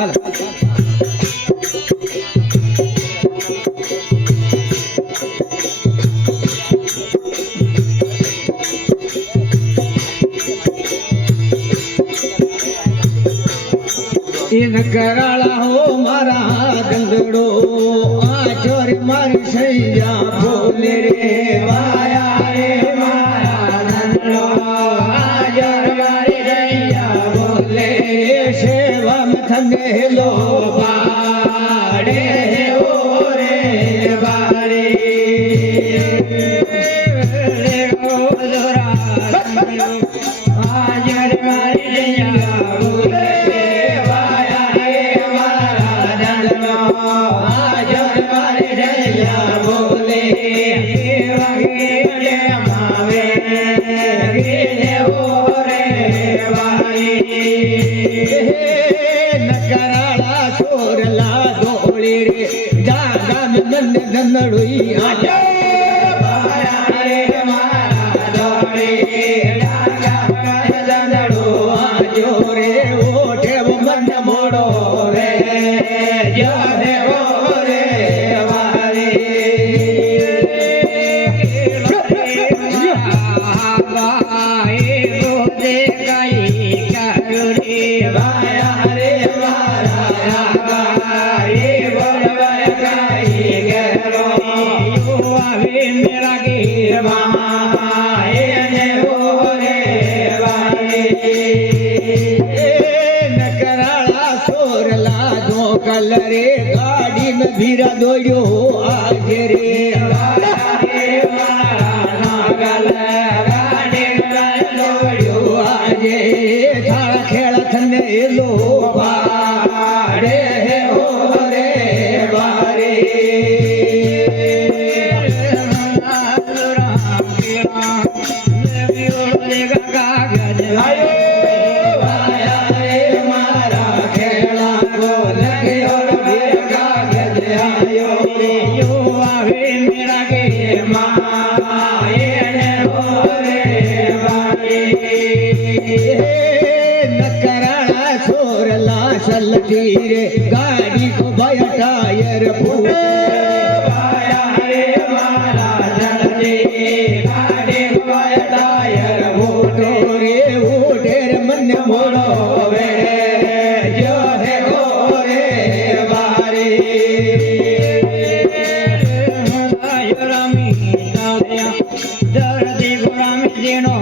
इन कराला हो मारा गंगड़ो आजोर मारी सैया बोले रे वाया रे मारा गंगड़ो आजोर मारी सैया बोले सेवा में थने लो बाड़े ओ रे बाड़े रे ओ जोरा आजोर मारी सैया बोले नकराला छोरला डोळे रे जागा मन गंधळुई आजा रे मारा डोळे जागा गंधळो आजो रे ओठे मन मोडो रे जो रे ओ रे वारे आगाए बोले कई करू रे वाया रे मारा आगाए बोलवा कई करो यो आवे मेरा गिर माए ने ओ रे वारे नकराला सोरला दो कलरे गाड़ी में भीरा दोयो आज रे वाया रे मारा नागल गाड़ी में दोयो आज थाला खेला थने लो बाड़े हो रे बारे नकराला छोरला सलती रे गाड़ी को भया टायर फूटे वाया रे मारा चलते गाड़ी को भया टायर फूटो रे उठे रे मन मोड़ो वे जो है हो रे बारे रामी दाया दर्दी गुरामी जीनो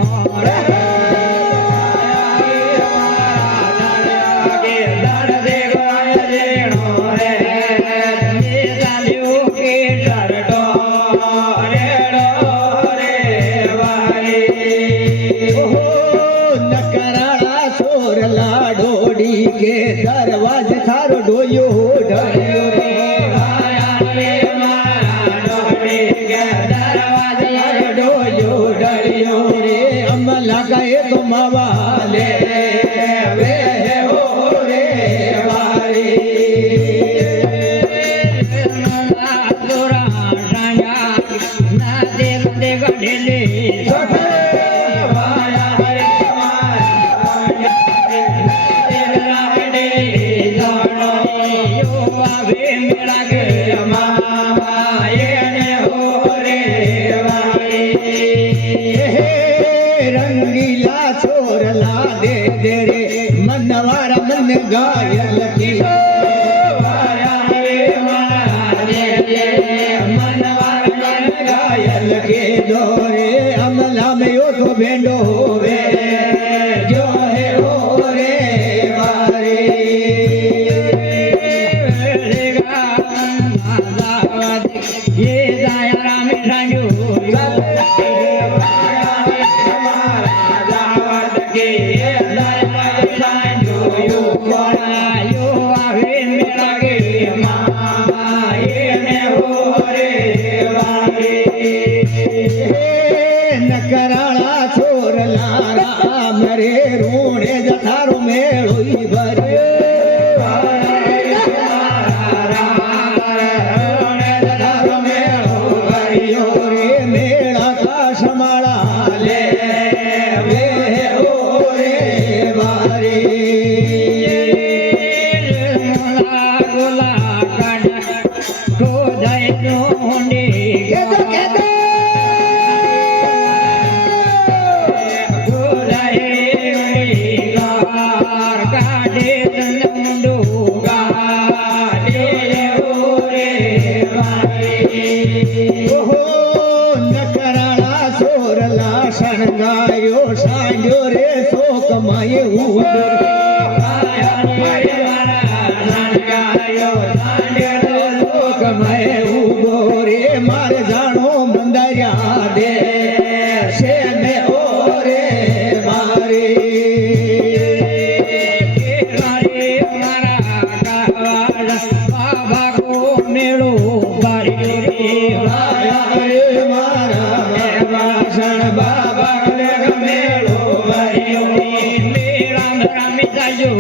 के दरवाजे थारो डोयो ढलियो रे आया रे मारा डोली के दरवाजे डोयो ढलियो रे अमला गए तो मवाले वे हो रे वारी ना राजा ना देव देव ढेले रंगीला छोरला दे दे रे मनवारा मन गायल की वाया रे मारा दे दे मनवारा मन गायल के दोरे अमला में यो तो भेंडो होवे जो है हो रे मारे ये दाया राम राजू नकराला छोरला राम रे रोणे जथारो मेळो भरे मेळा का समाळा ले वे हो रे बारे શણગાયો સાંજો રે શોક માય ઉદર શોક માય ઉદો રે માર જાણો મંદાર્યા દે છે ને ઓ રે મારે મેળો બારી રે વાયા રે મારા વાસણ બાબા મેળો વાયો રામ રામ જાજો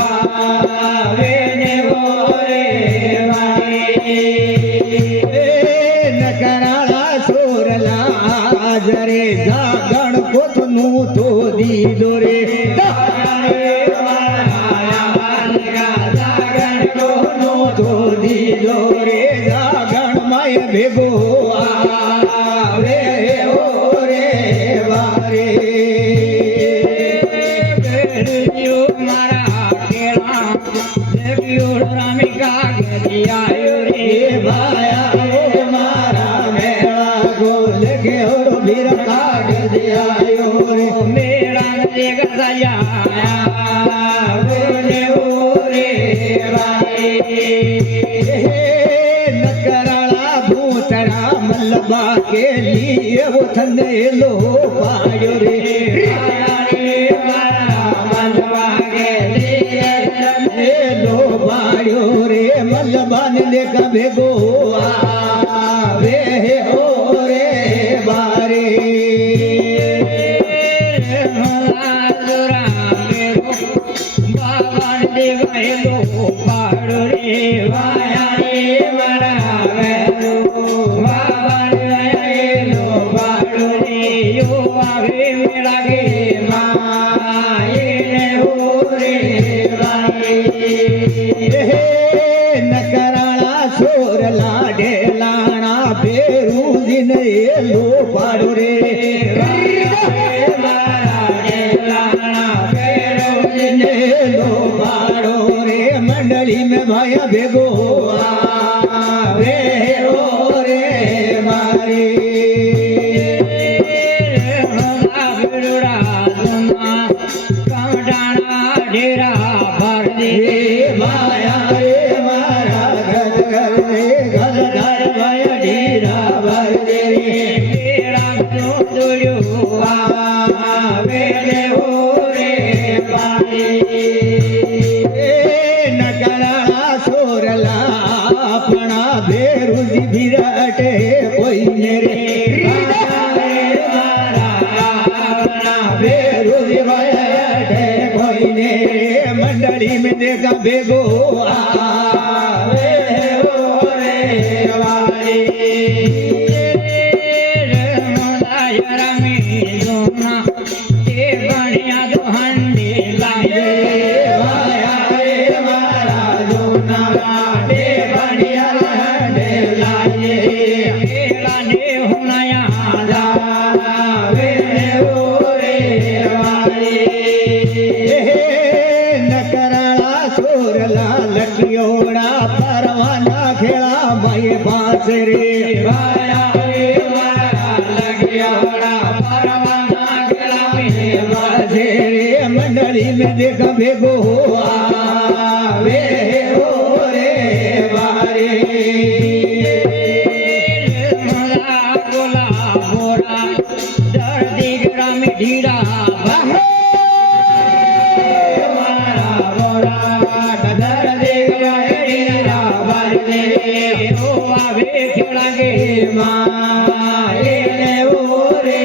આવે ને ઓરે વાય નકરાળા સોરલા જરે જાગણ કોથનું તો દીધો રે તો દીધો રે જાગણ માય ભેગો આવે ઓ રે વારે મારા કેળા દેવ્યો રામિકા ગરિયાયો રે ભાયા ઓ મારા મેળા ગોલ ગયો ભીર કાઢ દિયાયો રે મેળા ને ગજાયા રે ઓ રે નકરાળા ભૂતરા મલબા કે લીએ વો થને લો પાડ્યો રે લો પાડ્યો રે મલબાને લેકા ભેગો આવે ઓ રે બારે દેવાયેલો પાડો રે વાયા રે મારા વેલો વાવાયેલો પાડો રે યો આવે મેળા ગે માયે હો રે વાય નકરાળા સોરલા ઢેલાણા ભેરુજીને લો પાડો રે લો પાડો રે મંડળી में ભાયા ભેગો આવે ઓ રે મારે ઢેરા ભર દે માયા રે મારા ઘર ઘર રે ઘર ઘર ભાયા ઢેરા ભર દે રે મેળા નો દોડ્યો આવે ઓ રે બારે નકરાળા સોરલા આપણા ભેરુજી ભીરટે કોઈને રે ભેરુજી ભયટે કોઈને મંડળી में देखा ભેગો આવે ઓ રે વારે રમી જોના તે ગણ્યા તો હંડી લાગે વાયા રે મારા જોના વાડે ભણિયા હંડે લાગે મેળા ને હુણાયા આવે ઓ રે વારે નકરાળા સોરલા લખિયોડા પરવાના ખેળા ભાઈ પાસે રે વાયા રે મારા લગિયાડા પરવાના ગળામી बाजे रे मंडली में देखा भेगो आवे ओ रे बारे મારા ગોલા બોરા દર્દી ગ્રામી ઢીરા मारा बोरा डदर देगा हीरा बारे ઓ આવે ખેડા ગે माए ने ओ रे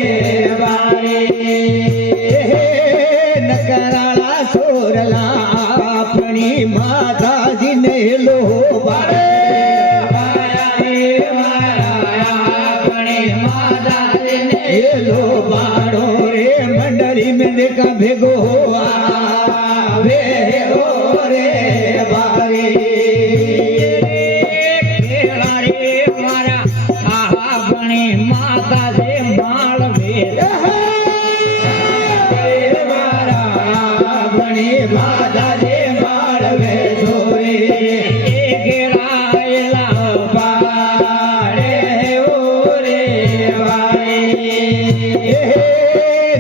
बारे नकराला सोरला अपनी माता जी ने लो बारे लो बाड़ो रे मंडली में देखा भेगो आवे ओ रे बारे ખેડા રે મારા આહા બને માતા જે માળ વેર बणी माता जे माळवे छोरे गेरायला पाड़े ओ रे वारे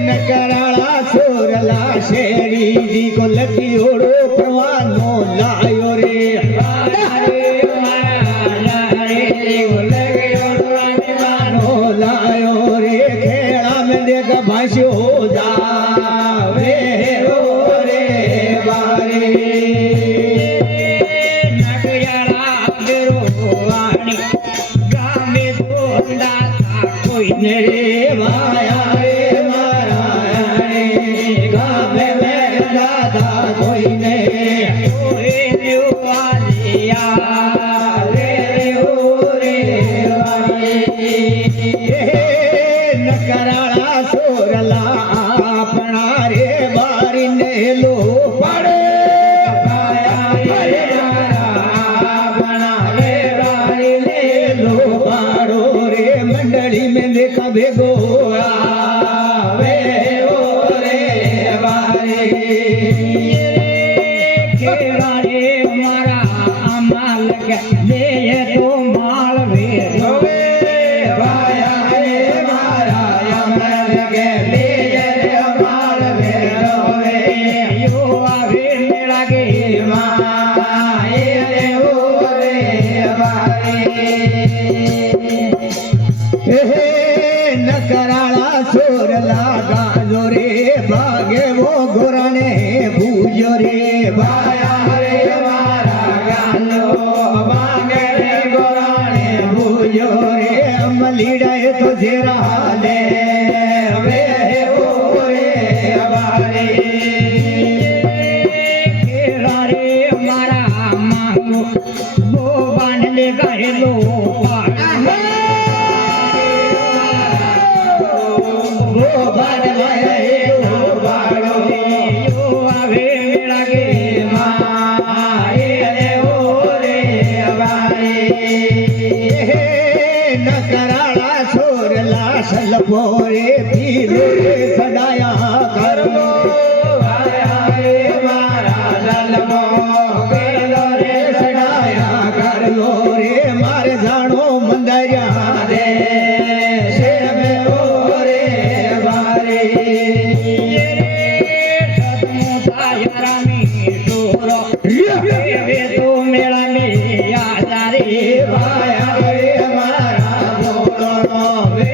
નકરાળા સોરલા શેરીજી કો લકી ઓળો પ્રવાનો લાયો રે લાયો રે ખેડા મેં દેખ ભાષ્યો જાવે રો રે બારે ને રે માયા રે મારા રે ગામે મેં દાદા કોઈને નકરાળા સોરલા આપણા રે બારીને લો પાડે मंडली में देखा भेगो आवे ओ रे बारे केड़ा रे मारा अमाल के ले तो माल वे रोवे वाया रे मारा अमल के ले माल वे रोवे यो आवे मेरा के माए रे ओ रे बारे नकराळा सोरला गाजो रे भागे वो गोराने पूजो रे भाया रे मारा गालो भागे रे गोराने पूजो रे अमलीड़ाए तो जेरा ले वे ओ रे बारे केड़ा रे मारा मांगो वो बांध ले गए लो नकराळा सोरला सलपोरे पीरो रे सदाया करलो आया रे मारा सलपो गेलो रे सदाया करलो रे मारे जानो मंदरिया दे से में ओ रे बारे वे तो मेला में आजा रे भाया रे मारा बोलो वे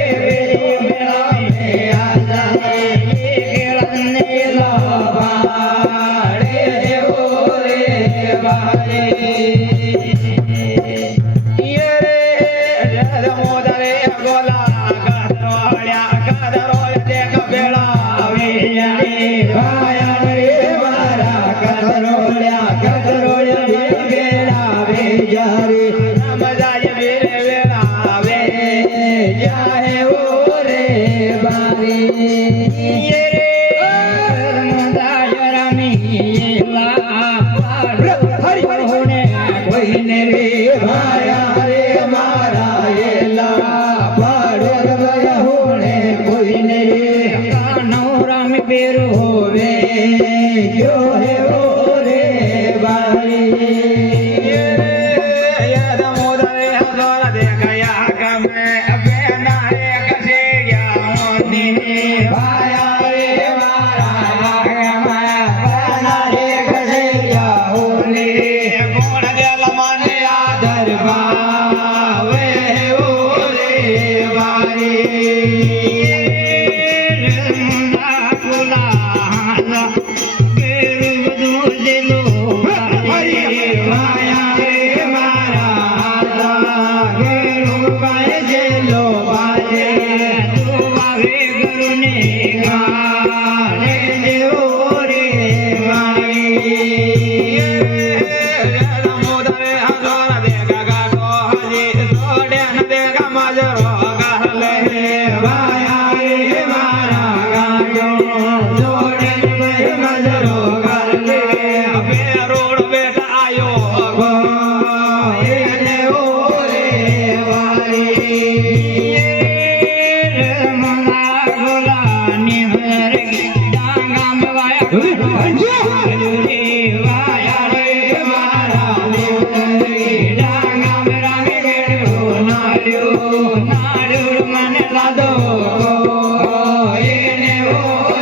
मेला में आजा ये केड़ने लो बाड़े ओ रे बारे ये रे मोदरे गोला गदरोया देख बेला वे भाया रे मारा गदरोया बेला वे जारे मजाय मेरे बेला वे जाए ओ रे बारी ये कोई ने रे भाया रे मारा ये ला पाड़ो रया होने कोई ने रे नौरा में बेरो होवे क्यों है ओ रे बारी भाया रे मारा बना रे गजरिया होने गोड़ दिल माने आदर बावे ओ रे बारी भाया रे मारा गेरू बाए जेलो बाजे નાડું મને લાદો એને ઓ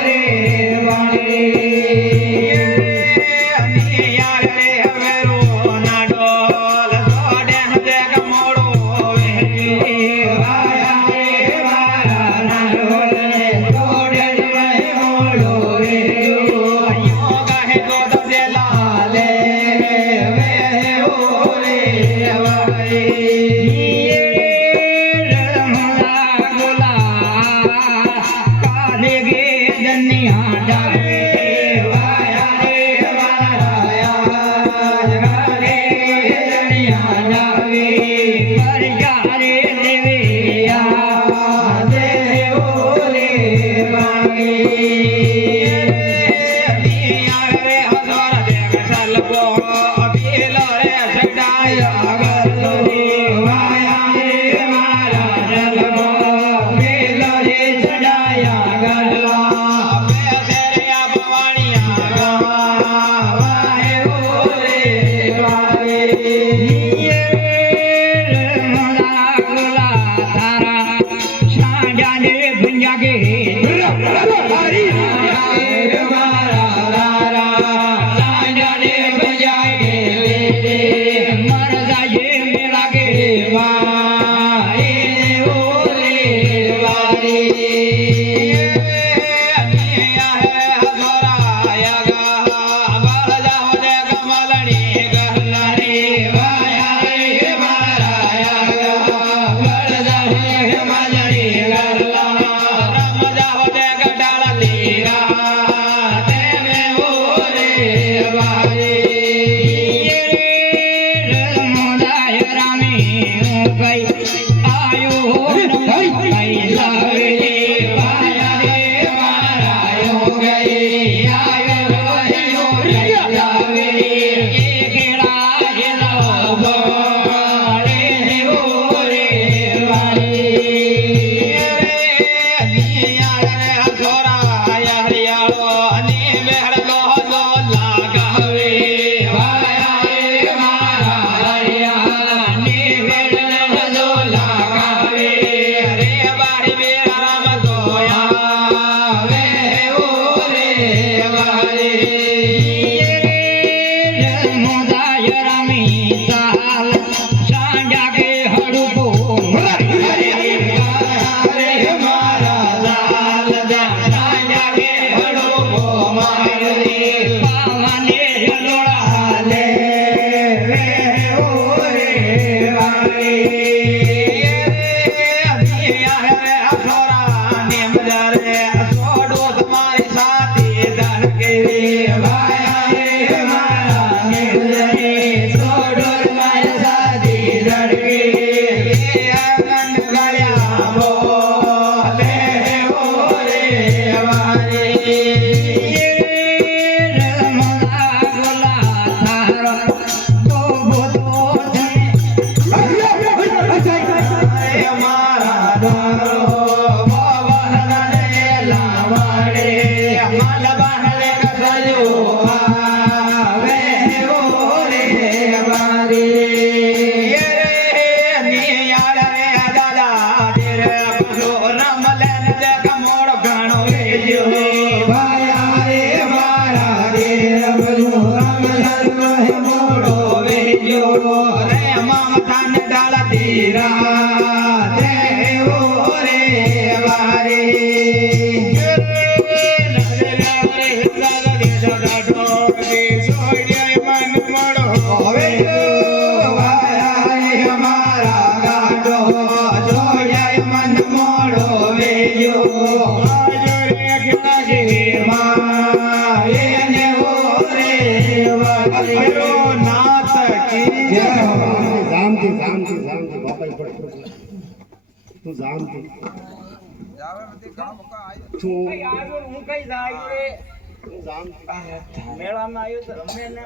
મેળામાં આવ્યો તો રમે ને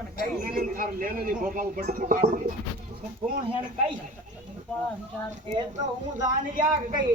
કોણ હે કઈ એ તો હું જાણી જા કઈ